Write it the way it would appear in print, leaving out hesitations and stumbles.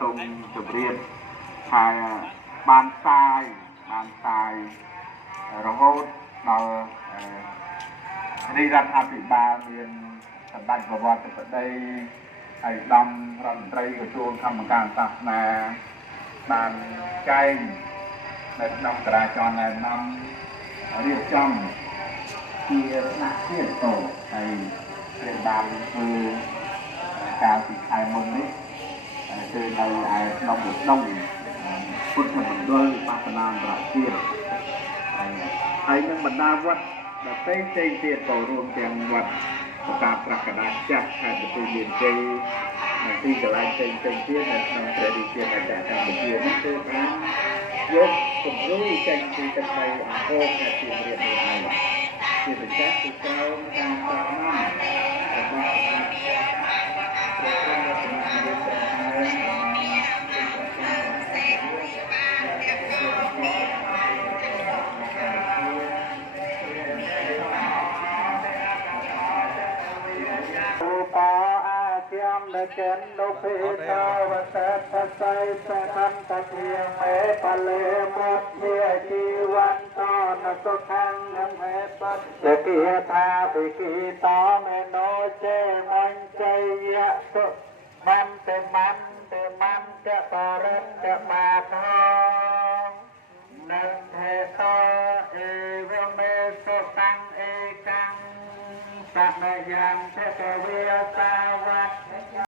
សូមជម្រាបថាបានផ្សាយរហូតដល់រាជរដ្ឋាភិបាលមានសម្ដេចប្រវត្តិបតីហើយដំរដ្ឋមន្ត្រីក្រសួងធម្មការសាសនាបានចែងនៅក្នុងចរាចរណ៍ណែនាំរៀបចំជាណាក់ទៀតតហើយព្រះបានធ្វើការពីខែមុននេះគឺនៅឯក្នុងឧដុង្គពុទ្ធមណ្ឌលវិបស្សនាអន្តរជាតិហើយនឹងបណ្ដាវត្តដែលផ្សេងទៀតក៏រួមទាំងវត្តប្រកាសប្រកាសចាស់ខេត្តបន្ទាយមានជ័យនិងទីកន្លែងផ្សេងទៀតនៅក្នុងព្រះរាជាណាចក្រកម្ពុជានេះគឺបានយកគំរូចេញពីទឹកដីអង្គរខេត្តសៀមរាបនេះហើយជាពិសេសគឺក្រោមការស្ដាប់នាំរបស់ព្រះរតននាយកในแกนโลเพตาวเตตไสสหันตเทียเมปะเลมดเทียจีวันตอนสุขังนัมเหปัสสกิธาภิกิตาเมโนเจมันใจยะสุมันเตจะปารัตจะมาทา